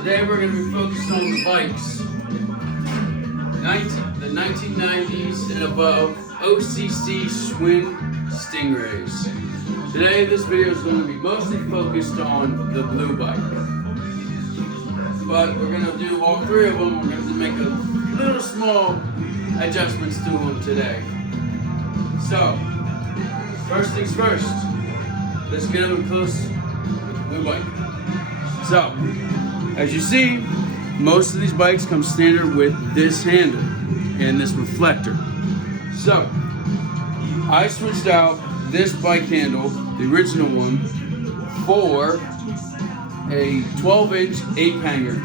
Today we're going to be focused on the bikes. The 1990s and above OCC Schwinn Stingrays. Today this video is going to be mostly focused on the blue bike. But we're going to do all three of them. We're going to make a little small adjustments to them today. So, first things first, let's get up close with the blue bike. So, as you see, most of these bikes come standard with this handle and this reflector. So, I switched out this bike handle, the original one, for a 12-inch 8-hanger.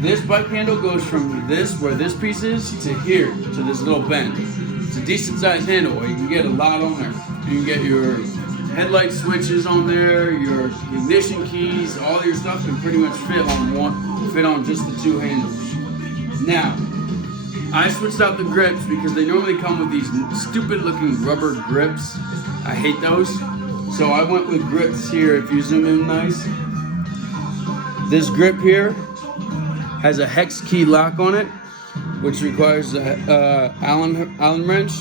This bike handle goes from this, where this piece is, to here, to this little bend. It's a decent sized handle. You can get a lot on there. You can get your headlight switches on there, your ignition keys, all your stuff can pretty much fit on just the two handles. Now, I switched out the grips because they normally come with these stupid looking rubber grips. I hate those. So I went with grips here. If you zoom in nice, this grip here has a hex key lock on it, which requires a Allen wrench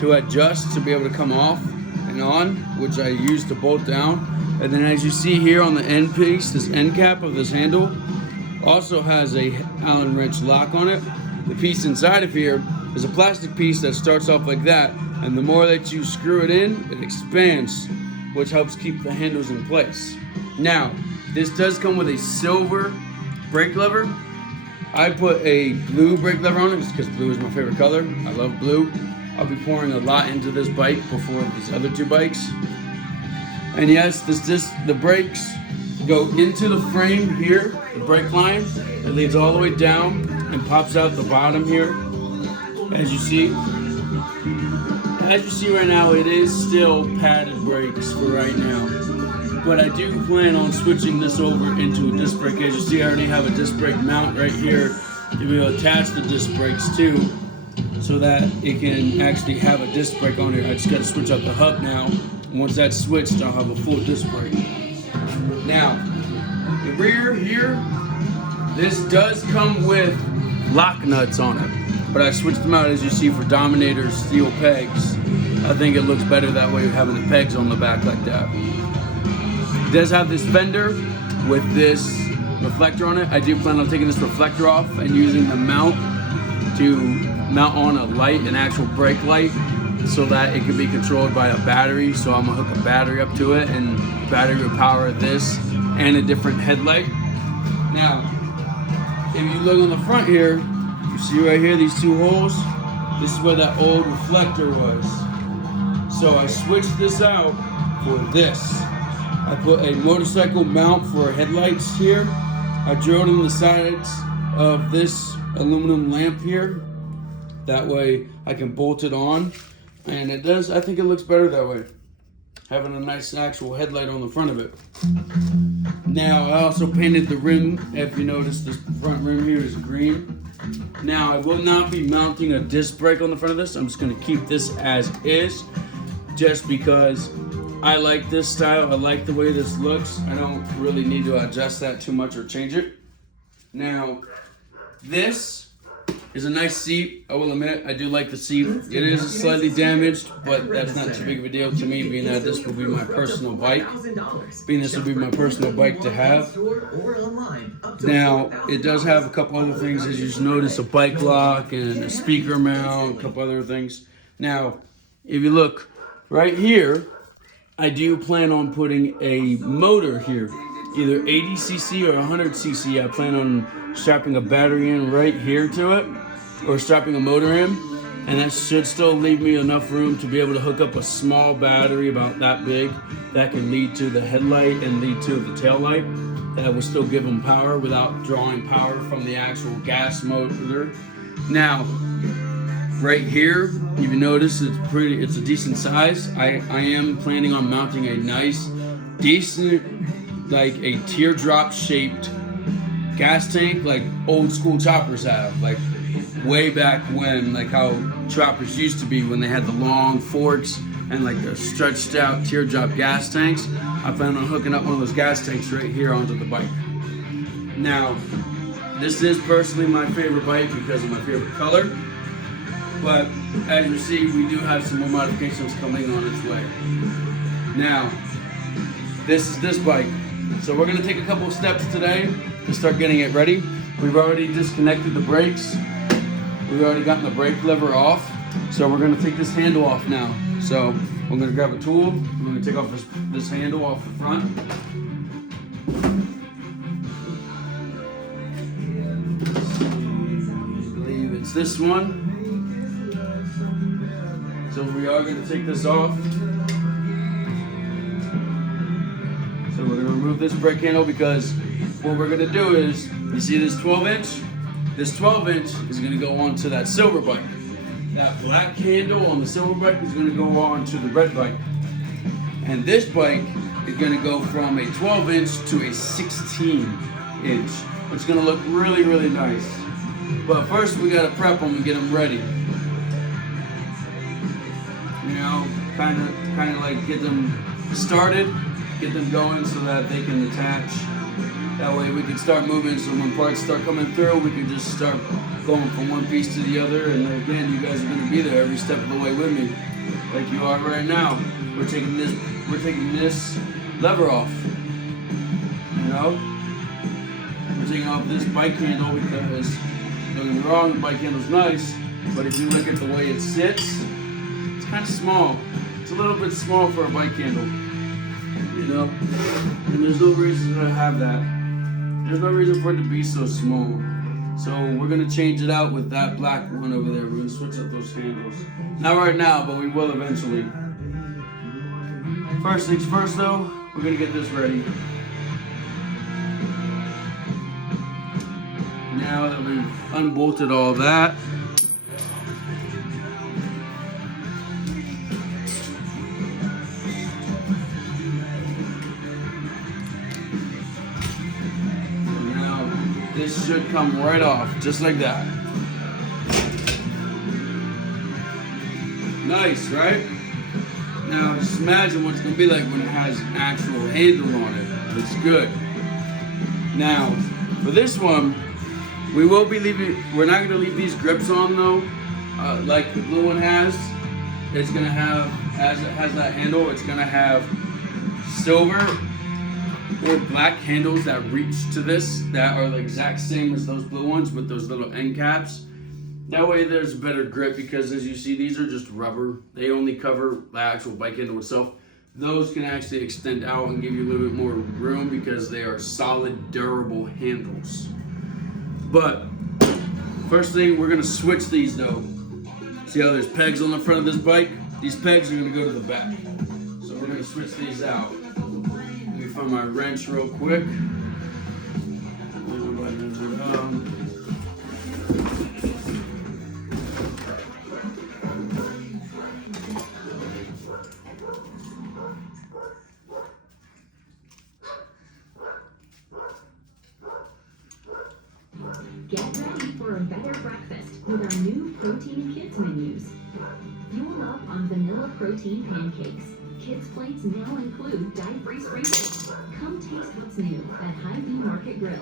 to adjust to be able to come off and on, which I use to bolt down. And then as you see here on the end piece, this end cap of this handle also has a Allen wrench lock on it. The piece inside of here is a plastic piece that starts off like that, and the more that you screw it in, it expands, which helps keep the handles in place. Now, this does come with a silver brake lever. I put a blue brake lever on it just because blue is my favorite color. I love blue. I'll be pouring a lot into this bike before these other two bikes. And yes, the brakes go into the frame here, the brake line. It leads all the way down and pops out the bottom here. As you see right now, it is still padded brakes for right now. But I do plan on switching this over into a disc brake. As you see, I already have a disc brake mount right here to be able to attach the disc brakes to, so that it can actually have a disc brake on it. I just got to switch out the hub now. And once that's switched, I'll have a full disc brake. Now, the rear here, this does come with lock nuts on it, but I switched them out, as you see, for Dominator steel pegs. I think it looks better that way, having the pegs on the back like that. It does have this fender with this reflector on it. I do plan on taking this reflector off and using the mount to mount on a light, an actual brake light, so that it can be controlled by a battery. So I'm gonna hook a battery up to it, and the battery will power this and a different headlight. Now, if you look on the front here, you see right here these two holes. This is where that old reflector was. So I switched this out for this. I put a motorcycle mount for headlights here. I drilled in the sides of this aluminum lamp here. That way I can bolt it on. And it does, I think it looks better that way, having a nice actual headlight on the front of it. Now, I also painted the rim. If you notice, this front rim here is green. Now, I will not be mounting a disc brake on the front of this. I'm just going to keep this as is, just because I like this style. I like the way this looks. I don't really need to adjust that too much or change it. Now, this is a nice seat. I will admit, I do like the seat. It is slightly damaged, but that's not too big of a deal to me, being that this will be my personal bike. Being this will be my personal bike to have. Now, it does have a couple other things, as you just notice, a bike lock and a speaker mount, a couple other things. Now, if you look right here, I do plan on putting a motor here, either 80cc or 100cc. I plan on strapping a battery in right here to it, or strapping a motor in, and that should still leave me enough room to be able to hook up a small battery about that big that can lead to the headlight and lead to the tail light. That will still give them power without drawing power from the actual gas motor. Now, right here, if you notice, it's a decent size. I am planning on mounting a nice, decent, like a teardrop shaped gas tank, like old school choppers have, like way back when, like how choppers used to be when they had the long forks and like the stretched out teardrop gas tanks. I plan on hooking up one of those gas tanks right here onto the bike. Now, This is personally my favorite bike because of my favorite color. But as you see, we do have some more modifications coming on its way. Now, this is this bike. So we're gonna take a couple of steps today to start getting it ready. We've already disconnected the brakes. We've already gotten the brake lever off. So we're gonna take this handle off now. So I'm gonna grab a tool. I'm gonna take off this handle off the front. I believe it's this one. So we are gonna take this off. So we're gonna remove this brake handle because what we're gonna do is, you see this 12-inch? This 12-inch is gonna go onto that silver bike. That black handle on the silver bike is gonna go on to the red bike. And this bike is gonna go from a 12-inch to a 16-inch. It's gonna look really, really nice. But first we gotta prep them and get them ready. You know, kind of like get them started, get them going so that they can attach. That way we can start moving, so when parts start coming through, we can just start going from one piece to the other. And again, you guys are going to be there every step of the way with me, like you are right now. We're taking this lever off. You know, we're taking off this bike handle because, don't get me wrong, the bike handle's nice, but if you look at the way it sits, it's kind of small. It's a little bit small for a bike handle. You know, and there's no reason to have that. There's no reason for it to be so small. So we're gonna change it out with that black one over there. We're gonna switch up those handles. Not right now, but we will eventually. First things first though, we're gonna get this ready. Now that we've unbolted all that, this should come right off, just like that. Nice, right? Now just imagine what it's gonna be like when it has an actual handle on it. Looks good. Now, for this one, we're not gonna leave these grips on though, like the blue one has. It's gonna have, as it has that handle, it's gonna have silver or black handles that reach to this that are the exact same as those blue ones with those little end caps. That way there's better grip because as you see, these are just rubber. They only cover the actual bike handle itself. Those can actually extend out and give you a little bit more room because they are solid, durable handles. But first thing, we're gonna switch these though. See how there's pegs on the front of this bike? These pegs are gonna go to the back. So we're gonna switch these out. Find my wrench real quick. Get ready for a better breakfast with our new protein kids menus. Fuel up on vanilla protein pancakes. Kids' plates now include dye-free sprinkles. Come taste what's new at Hy-Vee Market Grill.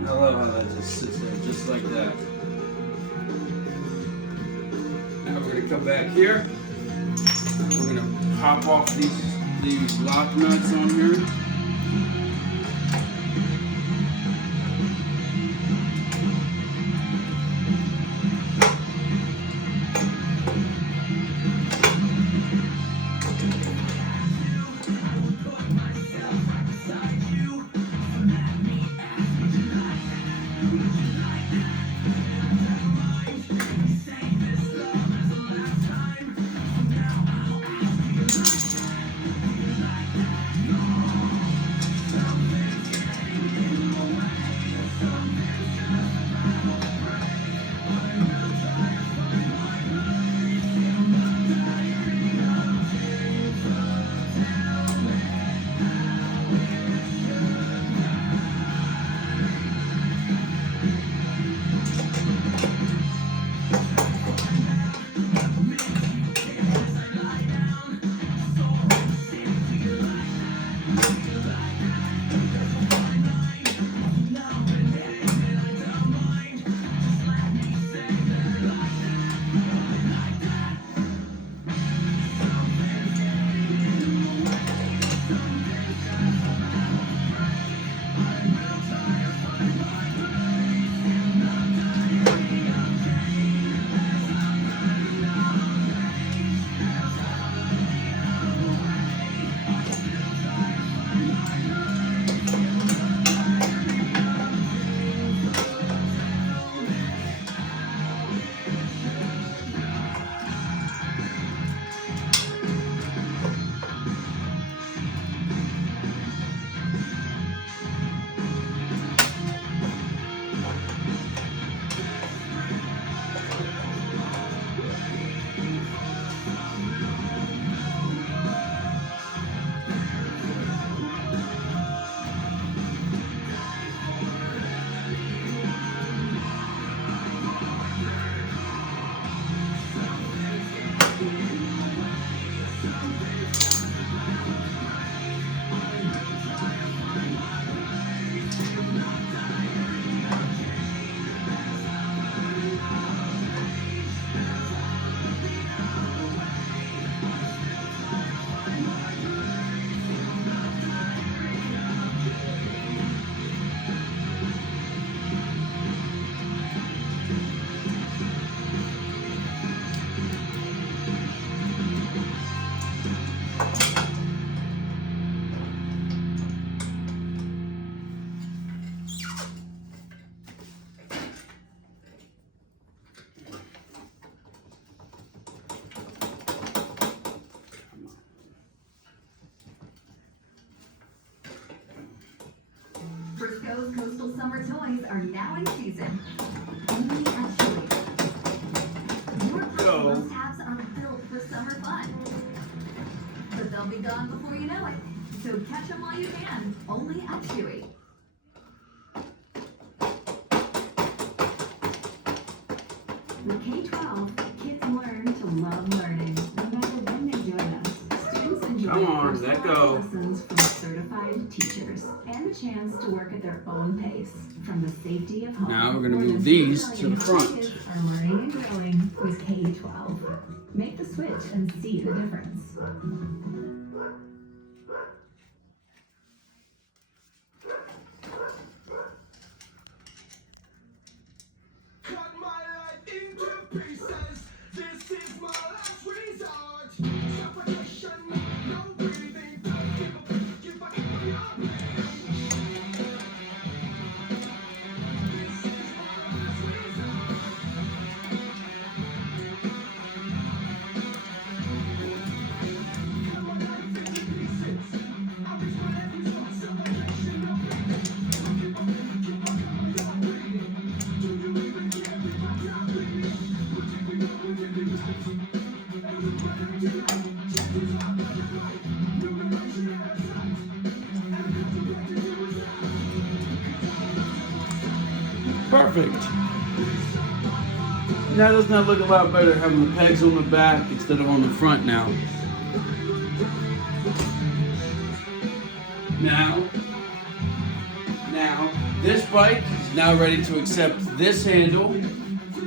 I love how that just sits there, just like that. Now we're gonna come back here. We're gonna pop off these lock nuts on here. Go's coastal summer toys are now in season. Only at Chewy. Your Go. must-haves are built for summer fun. But they'll be gone before you know it. So catch them while you can. Only at Chewy. With K-12, kids learn to love learning, no matter when they join us. Students enjoy Come on, let go. lessons from certified teachers and the chance to work at their own pace from the safety of home. Now we're gonna More move than these 3 to the million front. kids are learning and growing with K-12. Make the switch and see the difference. Cut my life into pieces. This is my last resort. Suffocation, no breathing. Give up your pain. This is my last resort. Cut my life into pieces. I reach my end resort. Suffocation, no breathing. Give up your breathing. Do you even care if I die bleeding? Would you be up, would you be right? And you better get out. Just as I better right. Numeration at a sight. And cut you back to do it right. Perfect. Now doesn't that look a lot better having the pegs on the back instead of on the front now? Now, this bike is now ready to accept this handle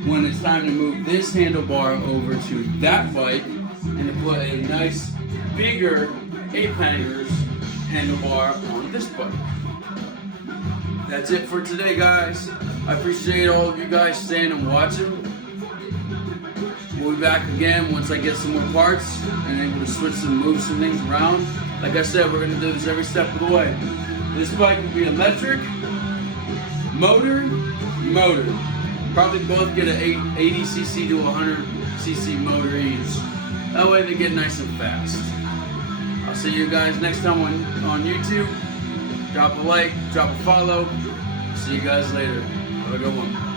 when it's time to move this handlebar over to that bike and to put a nice bigger 8-hangers handlebar on this bike. That's it for today, guys. I appreciate all of you guys staying and watching. We'll be back again once I get some more parts and able to switch and move some things around. Like I said, we're going to do this every step of the way. This bike will be electric, motor. Probably both get an 80cc to 100cc motor each. That way they get nice and fast. I'll see you guys next time on YouTube. Drop a like, drop a follow. See you guys later. Have a good one.